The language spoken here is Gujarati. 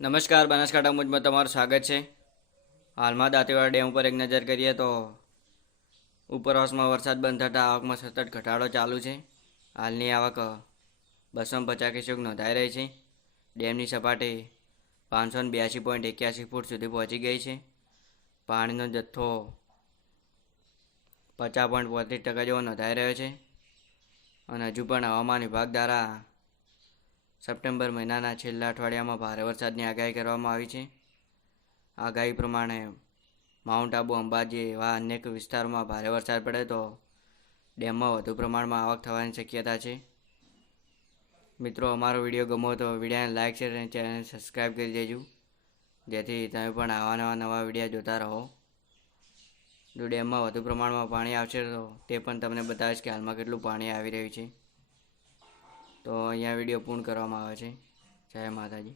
નમસ્કાર, બનાસકાંઠા મુજમાં તમારું સ્વાગત છે. હાલમાં દાંતીવાડા ડેમ ઉપર એક નજર કરીએ તો ઉપરવાસમાં વરસાદ બંધ થતાં આવકમાં સતત ઘટાડો ચાલુ છે. હાલની આવક બસો પચાસ ક્યુસેક નોંધાઈ રહી છે. ડેમની સપાટી પાંચસો બ્યાસી પોઈન્ટ એક્યાસી ફૂટ સુધી પહોંચી ગઈ છે. પાણીનો જથ્થો પચાસ પોઈન્ટ પોત્રીસ ટકા જેવો નોંધાઈ રહ્યો છે. અને હજુ પણ હવામાન વિભાગ દ્વારા સપ્ટેમ્બર મહિનાના છેલ્લા અઠવાડિયામાં ભારે વરસાદની આગાહી કરવામાં આવી છે. આગાહી પ્રમાણે માઉન્ટ આબુ, અંબાજી એવા અનેક વિસ્તારોમાં ભારે વરસાદ પડે તો ડેમમાં વધુ પ્રમાણમાં આવક થવાની શક્યતા છે. મિત્રો, અમારો વીડિયો ગમો તો વિડીયોને લાઇક શેર અને ચેનલને સબસ્ક્રાઈબ કરી દેજો. જેથી તમે પણ આવા નવા નવા વીડિયો જોતા રહો. જો ડેમમાં વધુ પ્રમાણમાં પાણી આવશે તો તે પણ તમને બતાવીશ કે હાલમાં કેટલું પાણી આવી રહ્યું છે. તો અહીંયા વીડિયો પૂર્ણ કરવામાં આવે છે. જય માતાજી.